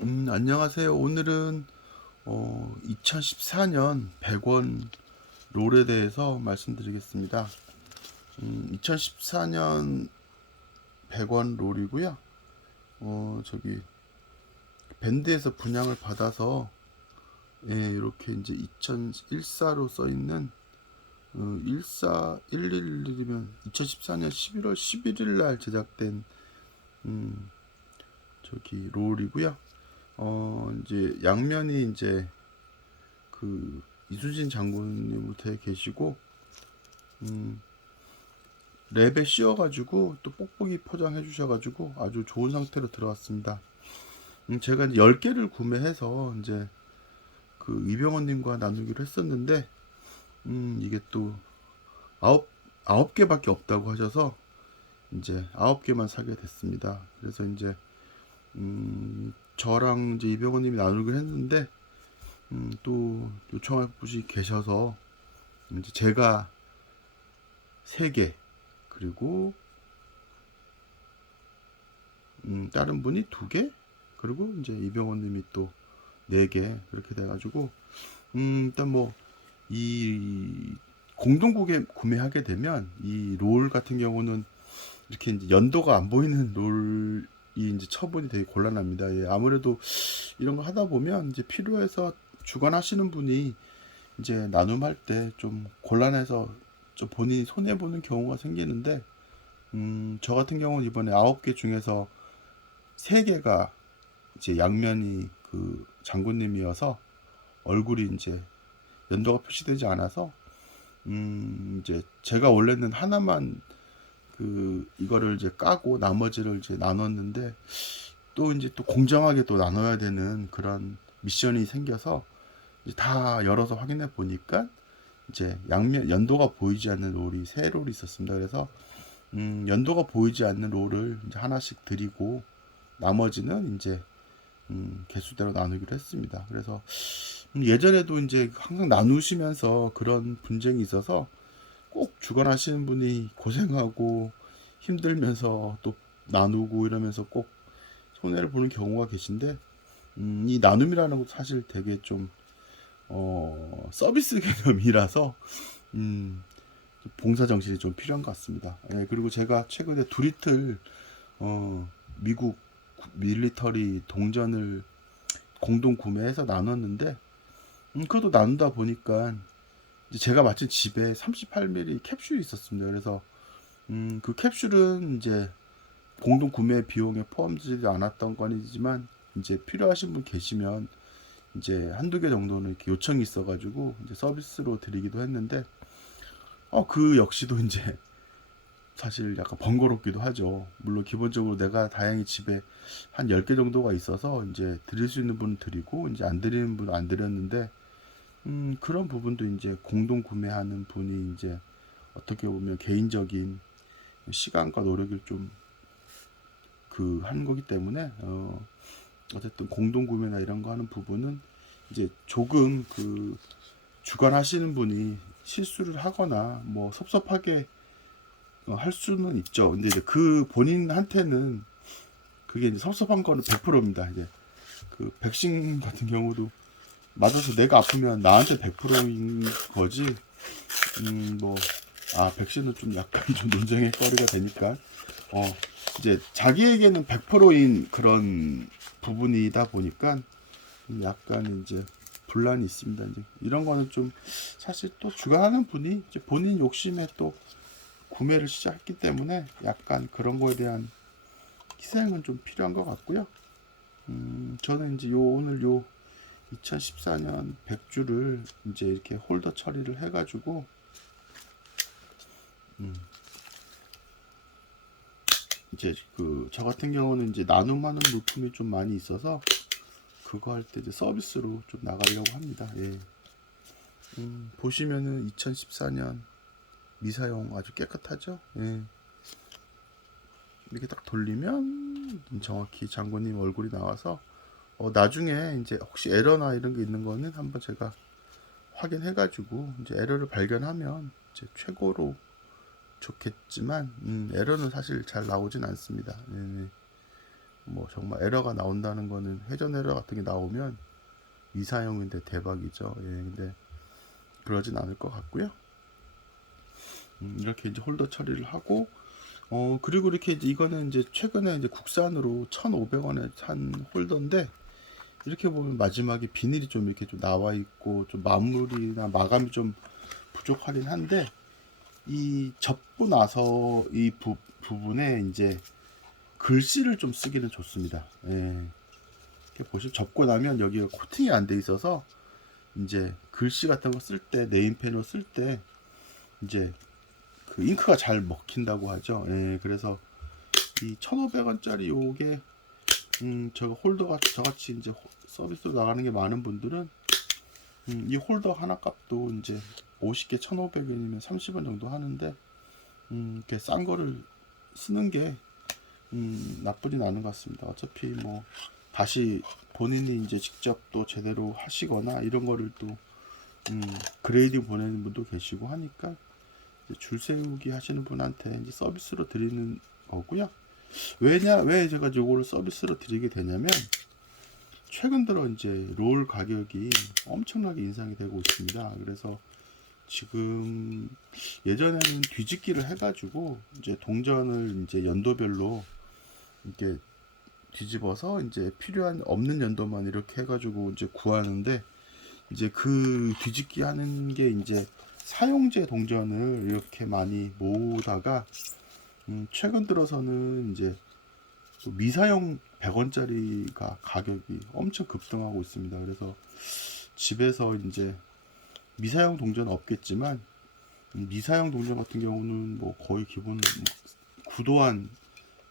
안녕하세요. 오늘은 2014년 100원 롤에 대해서 말씀드리겠습니다. 2014년 100원 롤이고요. 저기 밴드에서 분양을 받아서 이렇게 이제 2014로 써 있는 14111이면 2014년 11월 11일 날 제작된 음, 저기 롤이고요. 이제 양면이 이제 그 이순신 장군님으로 되어 계시고 음, 랩에 씌워가지고 또 뽁뽁이 포장해 주셔가지고 아주 좋은 상태로 들어왔습니다. 제가 이제 10개를 구매해서 이제 그 이병헌님과 나누기로 했었는데 이게 또 아홉 아홉 개밖에 없다고 하셔서 이제 9개만 사게 됐습니다. 그래서 이제 저랑 이제 이병헌님이 나누기로 했는데 또 요청할 분이 계셔서 이제 제가 3개 그리고 다른 분이 2개 그리고 이제 이병헌님이 또 4개 그렇게 돼가지고 일단 뭐 이 공동 구매하게 되면 이 롤 같은 경우는 이렇게 이제 연도가 안 보이는 롤이 이제 처분이 되게 곤란합니다. 예, 아무래도 이런 거 하다 보면 이제 필요해서 주관하시는 분이 이제 나눔할 때 좀 곤란해서 좀 본인이 손해 보는 경우가 생기는데 저 같은 경우는 이번에 9개 중에서 3개가 이제 양면이 그 장군님이어서 얼굴이 이제 연도가 표시되지 않아서 이제 제가 원래는 하나만 그 이거를 이제 까고 나머지를 이제 나눴는데 또 이제 또 공정하게 또 나눠야 되는 그런 미션이 생겨서 이제 다 열어서 확인해 보니까 이제 양면 연도가 보이지 않는 롤이 3롤이 있었습니다. 그래서 연도가 보이지 않는 롤을 이제 하나씩 드리고 나머지는 이제 개수대로 나누기로 했습니다. 그래서 예전에도 이제 항상 나누시면서 그런 분쟁이 있어서 꼭 주관하시는 분이 고생하고 힘들면서 또 나누고 이러면서 꼭 손해를 보는 경우가 계신데 이 나눔이라는 것도 사실 되게 좀 서비스 개념이라서 음, 봉사 정신이 좀 필요한 것 같습니다. 예, 그리고 제가 최근에 두리틀 미국 밀리터리 동전을 공동 구매해서 나눴는데 그것도 나누다 보니까 이제 제가 마침 집에 38mm 캡슐이 있었습니다. 그래서 그 캡슐은 이제 공동 구매 비용에 포함되지 않았던 건이지만 이제 필요하신 분 계시면 이제 한두 개 정도는 이렇게 요청이 있어가지고 이제 서비스로 드리기도 했는데 그 역시도 이제 사실 약간 번거롭기도 하죠. 물론 기본적으로 내가 다행히 집에 한 10개 정도가 있어서 이제 드릴 수 있는 분은 드리고 이제 안 드리는 분은 안 드렸는데 그런 부분도 이제 공동 구매하는 분이 이제 어떻게 보면 개인적인 시간과 노력을 좀 그 하는 거기 때문에 어쨌든 공동 구매나 이런 거 하는 부분은 이제 조금 그 주관하시는 분이 실수를 하거나 뭐 섭섭하게 할 수는 있죠. 근데 이제 그 본인한테는 그게 이제 섭섭한 거는 100%입니다. 이제 그 백신 같은 경우도 맞아서 내가 아프면 나한테 100%인 거지. 뭐, 백신은 좀 약간 좀 논쟁의 거리가 되니까. 어, 이제 자기에게는 100%인 그런 부분이다 보니까 약간 이제 분란이 있습니다. 이제 이런 거는 좀 사실 또 주관하는 분이 이제 본인 욕심에 또 구매를 시작했기 때문에 약간 그런 거에 대한 희생은 좀 필요한 것 같고요. 저는 이제 오늘 2014년 100주를 이제 이렇게 홀더 처리를 해가지고 이제 그 저 같은 경우는 이제 나눔하는 물품이 좀 많이 있어서 그거 할 때 이제 서비스로 좀 나가려고 합니다. 예. 보시면은 2014년 미사용 아주 깨끗하죠. 예. 이렇게 딱 돌리면 정확히 장군님 얼굴이 나와서 나중에 이제 혹시 에러나 이런 게 있는 거는 한번 제가 확인해가지고 이제 에러를 발견하면 이제 최고로 좋겠지만 에러는 사실 잘 나오진 않습니다. 네. 뭐 정말 에러가 나온다는 거는 회전 에러 같은 게 나오면 미사용인데 대박이죠. 예, 근데 그러진 않을 것 같고요. 이렇게 이제 홀더 처리를 하고, 그리고 이렇게 이제 이거는 이제 최근에 이제 국산으로 1,500원에 산 홀더인데, 이렇게 보면 마지막에 비닐이 좀 이렇게 좀 나와 있고, 좀 마무리나 마감이 좀 부족하긴 한데, 이 접고 나서 이 부분에 이제 글씨를 좀 쓰기는 좋습니다. 예. 이렇게 보시면 접고 나면 여기가 코팅이 안 돼 있어서 이제 글씨 같은 거 쓸 때, 네임펜을 쓸 때 이제 그 잉크가 잘 먹힌다고 하죠. 예, 그래서 이 1,500원짜리 요게 저거 홀더가 저같이 이제 서비스로 나가는 게 많은 분들은 이 홀더 하나 값도 이제 50개 1,500원이면 30원 정도 하는데 이렇게 싼 거를 쓰는 게 나쁘진 않은 것 같습니다. 어차피 뭐 다시 본인이 이제 직접 또 제대로 하시거나 이런 거를 또 그레이딩 보내는 분도 계시고 하니까 줄 세우기 하시는 분한테 이제 서비스로 드리는 거고요. 왜 제가 요거를 서비스로 드리게 되냐면, 최근 들어 이제 롤 가격이 엄청나게 인상이 되고 있습니다. 그래서 지금 예전에는 뒤집기를 해가지고 이제 동전을 이제 연도별로 이렇게 뒤집어서 이제 필요한 없는 연도만 이렇게 해가지고 이제 구하는데, 이제 그 뒤집기 하는 게 이제 사용제 동전을 이렇게 많이 모으다가 최근 들어서는 이제 또 미사용 100원짜리가 가격이 엄청 급등하고 있습니다. 그래서 집에서 이제 미사용 동전 없겠지만 미사용 동전 같은 경우는 뭐 거의 기본 구도한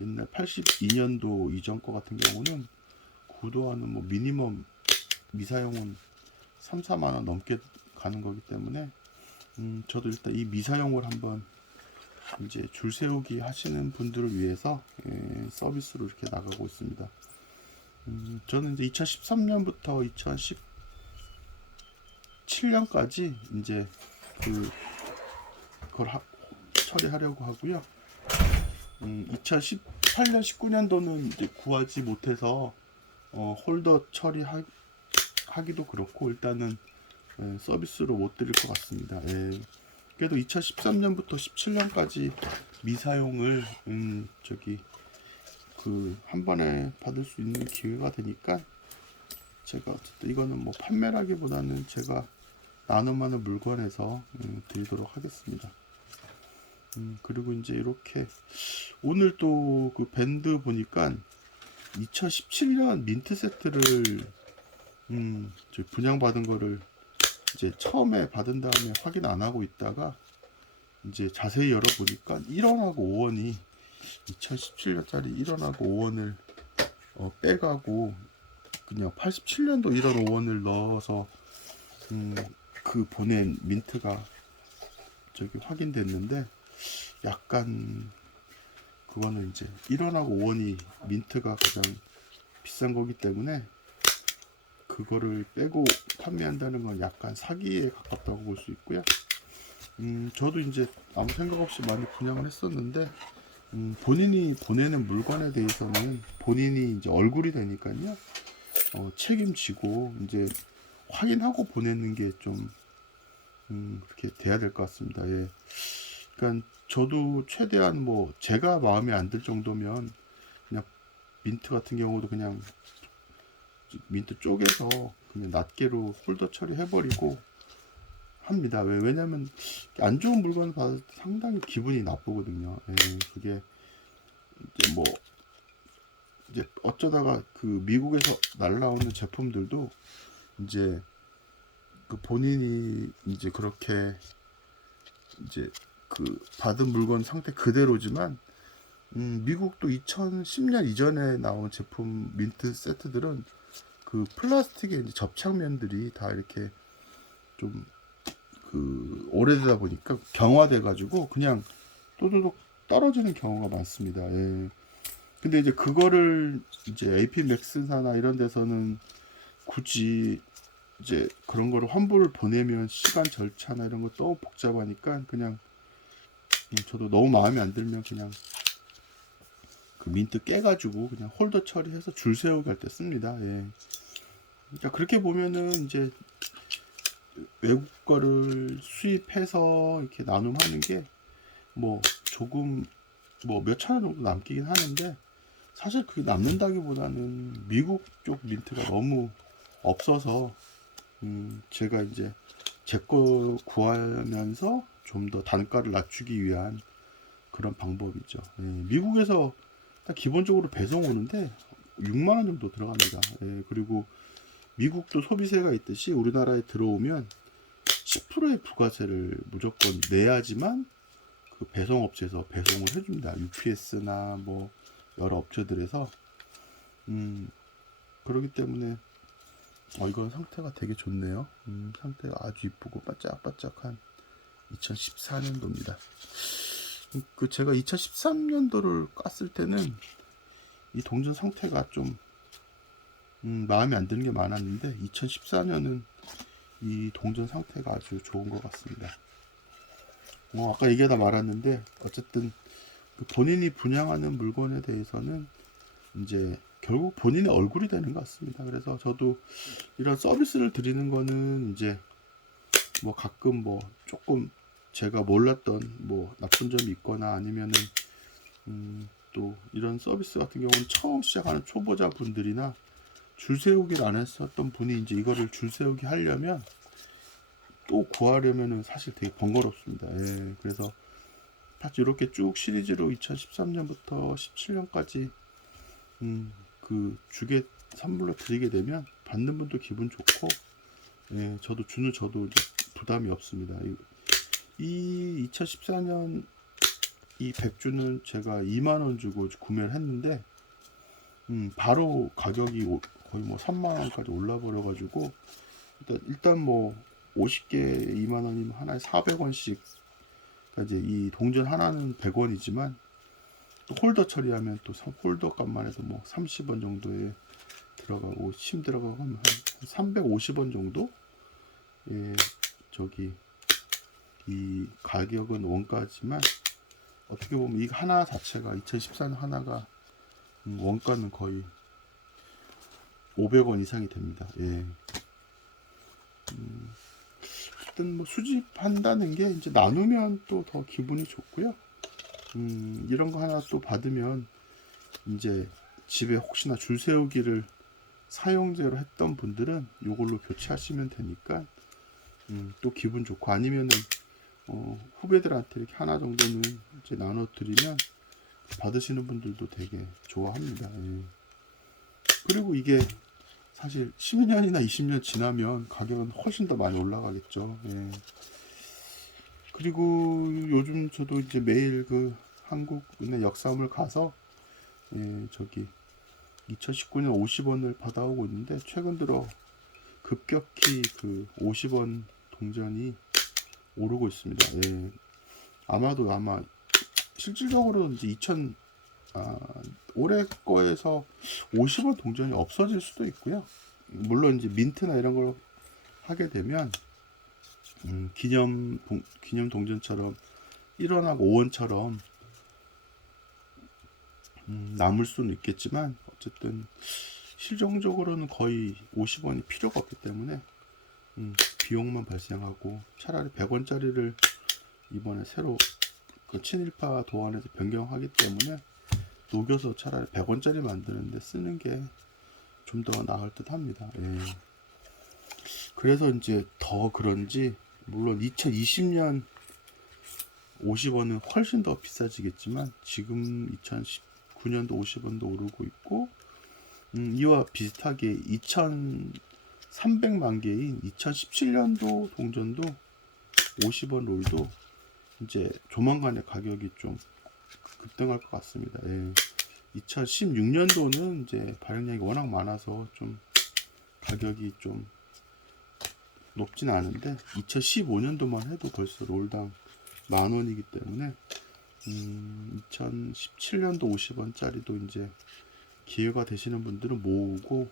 옛날 82년도 이전 거 같은 경우는 구도하는 뭐 미니멈 미사용은 3, 4만 원 넘게 가는 거기 때문에 저도 일단 이 미사용을 한번 이제 줄 세우기 하시는 분들을 위해서 서비스로 이렇게 나가고 있습니다. 저는 이제 2013년부터 2017년까지 이제 그걸 처리하려고 하고요. 2018년 19년도는 이제 구하지 못해서 홀더 처리하기도 그렇고 일단은 서비스로 못 드릴 것 같습니다. 예. 그래도 2013년부터 17년까지 미사용을 한 번에 받을 수 있는 기회가 되니까 제가 어쨌든 이거는 뭐 판매라기보다는 제가 나눔하는 물건에서 드리도록 하겠습니다. 그리고 이제 이렇게 오늘 또 그 밴드 보니까 2017년 민트 세트를 분양받은 거를 이제 처음에 받은 다음에 확인 안 하고 있다가 이제 자세히 열어보니까 1원하고 5원이 2017년짜리 1원하고 5원을 빼가고 그냥 87년도 1원 5원을 넣어서 그 보낸 민트가 저기 확인됐는데, 약간 그거는 이제 1원하고 5원이 민트가 가장 비싼 거기 때문에 그거를 빼고 판매한다는 건 약간 사기에 가깝다고 볼 수 있고요. 저도 이제 아무 생각 없이 많이 분양을 했었는데 본인이 보내는 물건에 대해서는 본인이 이제 얼굴이 되니까요. 책임지고 이제 확인하고 보내는 게 좀 그렇게 돼야 될 것 같습니다. 예. 그러니까 저도 최대한 뭐 제가 마음에 안 들 정도면 그냥 민트 같은 경우도 그냥 민트 쪼개서 그냥 낱개로 홀더 처리해버리고 합니다. 왜냐면 안 좋은 물건을 받을 때 상당히 기분이 나쁘거든요. 예, 그게 이제 뭐 이제 어쩌다가 그 미국에서 날라오는 제품들도 이제 그 본인이 이제 그렇게 이제 그 받은 물건 상태 그대로지만 미국도 2010년 이전에 나온 제품 민트 세트들은 그 플라스틱의 이제 접착면들이 다 이렇게 좀 그 오래되다 보니까 경화돼 가지고 그냥 또도독 떨어지는 경우가 많습니다. 예. 근데 이제 그거를 이제 AP 맥스사나 이런 데서는 굳이 이제 그런 거를 환불을 보내면 시간 절차나 이런 거 너무 복잡하니까 그냥 저도 너무 마음에 안 들면 그냥 그 민트 깨가지고 그냥 홀더 처리해서 줄 세우기 할 때 씁니다. 예. 그러니까 그렇게 보면은 이제 외국 거를 수입해서 이렇게 나눔하는 게 뭐 조금 뭐 몇천 원 정도 남기긴 하는데, 사실 그게 남는다기보다는 미국 쪽 민트가 너무 없어서 제가 이제 제 거 구하면서 좀 더 단가를 낮추기 위한 그런 방법이죠. 예, 미국에서 딱 기본적으로 배송 오는데 6만 원 정도 들어갑니다. 예, 그리고 미국도 소비세가 있듯이 우리나라에 들어오면 10%의 부가세를 무조건 내야지만 그 배송업체에서 배송을 해줍니다. UPS나 뭐 여러 업체들에서. 그렇기 때문에 이건 상태가 되게 좋네요. 상태가 아주 이쁘고 반짝반짝한 2014년도입니다. 그 제가 2013년도를 깠을 때는 이 동전 상태가 좀 마음에 안 드는 게 많았는데, 2014년은 이 동전 상태가 아주 좋은 것 같습니다. 아까 얘기하다 말았는데, 어쨌든 그 본인이 분양하는 물건에 대해서는 이제 결국 본인의 얼굴이 되는 것 같습니다. 그래서 저도 이런 서비스를 드리는 거는 이제 뭐 가끔 뭐 조금 제가 몰랐던 뭐 나쁜 점이 있거나 아니면은 또 이런 서비스 같은 경우는 처음 시작하는 초보자 분들이나 줄 세우기를 안 했었던 분이 이제 이거를 줄 세우기 하려면 또 구하려면은 사실 되게 번거롭습니다. 예, 그래서 사실 이렇게 쭉 시리즈로 2013년부터 17년까지 그 주게 선물로 드리게 되면 받는 분도 기분 좋고, 예, 저도 이제 부담이 없습니다. 이 2014년 이 백주는 제가 2만 원 주고 구매를 했는데 바로 가격이 거의 뭐 3만 원까지 올라 버려 가지고, 일단 뭐 50개 2만 원이면 하나에 400원씩, 이제 이 동전 하나는 100원이지만 또 홀더 처리하면 또 홀더 값만 해도 뭐 30원 정도에 들어가고, 심 들어가고 하면 한 350원 정도? 예, 저기 이 가격은 원가지만 어떻게 보면 이 하나 자체가 2014년 하나가 원가는 거의 500원 이상이 됩니다. 예. 어쨌든 뭐 수집한다는 게 이제 나누면 또 더 기분이 좋고요. 이런 거 하나 또 받으면 이제 집에 혹시나 줄 세우기를 사용제로 했던 분들은 이걸로 교체하시면 되니까 또 기분 좋고, 아니면은 후배들한테 이렇게 하나 정도는 이제 나눠 드리면 받으시는 분들도 되게 좋아합니다. 예. 그리고 이게 사실 10년이나 20년 지나면 가격은 훨씬 더 많이 올라가겠죠. 예. 그리고 요즘 저도 이제 매일 그 한국은행 역사함을 가서 저기 2019년 50원을 받아오고 있는데, 최근 들어 급격히 그 50원 동전이 오르고 있습니다. 예. 아마 실질적으로 이제 올해 거에서 50원 동전이 없어질 수도 있고요. 물론 이제 민트나 이런 걸 하게 되면 기념 동전처럼 1원하고 5원처럼 남을 수는 있겠지만, 어쨌든 실정적으로는 거의 50원이 필요가 없기 때문에 비용만 발생하고, 차라리 100원짜리를 이번에 새로 그 친일파 도안에서 변경하기 때문에 녹여서 차라리 100원짜리 만드는데 쓰는 게 좀 더 나을 듯 합니다. 예. 그래서 이제 더 그런지, 물론 2020년 50원은 훨씬 더 비싸지겠지만 지금 2019년도 50원도 오르고 있고, 이와 비슷하게 2,300만 개인 2017년도 동전도 50원 롤도 이제 조만간에 가격이 좀 급등할 것 같습니다. 예. 2016년도는 이제 발행량이 워낙 많아서 좀 가격이 좀 높진 않은데, 2015년도만 해도 벌써 롤당 10,000원이기 때문에 2017년도 50원짜리도 이제 기회가 되시는 분들은 모으고,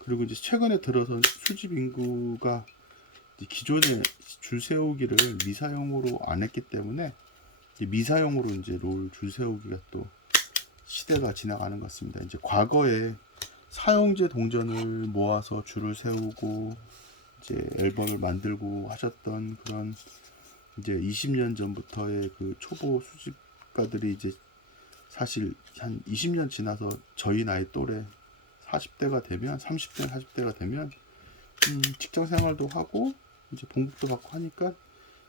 그리고 이제 최근에 들어서 수집 인구가 기존에 줄 세우기를 미사용으로 안 했기 때문에, 이제 미사용으로 이제 롤 줄 세우기가 또 시대가 지나가는 것 같습니다. 이제 과거에 사용제 동전을 모아서 줄을 세우고 이제 앨범을 만들고 하셨던 그런 이제 20년 전부터의 그 초보 수집가들이 이제 사실 한 20년 지나서 저희 나이 또래 40대가 되면 30대 40대가 되면 직장 생활도 하고 이제 봉급도 받고 하니까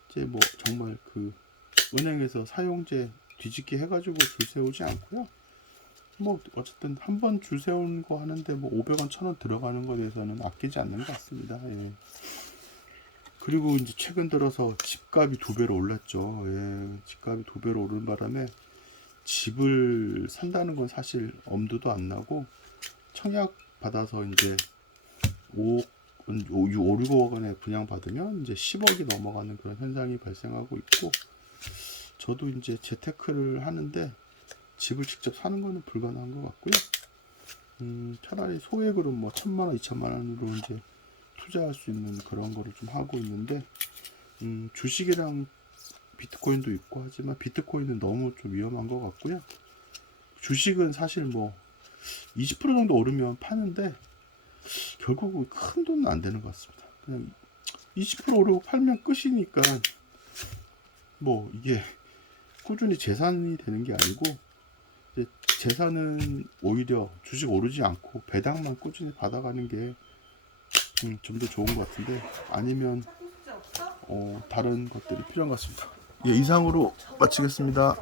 이제 뭐 정말 그 은행에서 사용제 뒤집기 해가지고 줄 세우지 않고요. 뭐 어쨌든 한 번 줄 세우는 거 하는데 뭐 500원 1000원 들어가는 거에 대해서는 아끼지 않는 것 같습니다. 예. 그리고 이제 최근 들어서 집값이 2배로 올랐죠. 예. 집값이 2배로 오른 바람에 집을 산다는 건 사실 엄두도 안 나고 청약 받아서 이제 5, 6억 원에 분양 받으면 이제 10억이 넘어가는 그런 현상이 발생하고 있고, 저도 이제 재테크를 하는데 집을 직접 사는 거는 불가능한 것 같고요. 차라리 소액으로 뭐 1000만원, 2000만원으로 이제 투자할 수 있는 그런 거를 좀 하고 있는데, 주식이랑 비트코인도 있고 하지만 비트코인은 너무 좀 위험한 것 같고요. 주식은 사실 뭐 20% 정도 오르면 파는데 결국은 큰 돈은 안 되는 것 같습니다. 그냥 20% 오르고 팔면 끝이니까 뭐 이게 꾸준히 재산이 되는 게 아니고, 이제 재산은 오히려 주식 오르지 않고 배당만 꾸준히 받아가는 게 좀 더 좋은 것 같은데, 아니면 다른 것들이 필요한 것 같습니다. 예, 이상으로 마치겠습니다.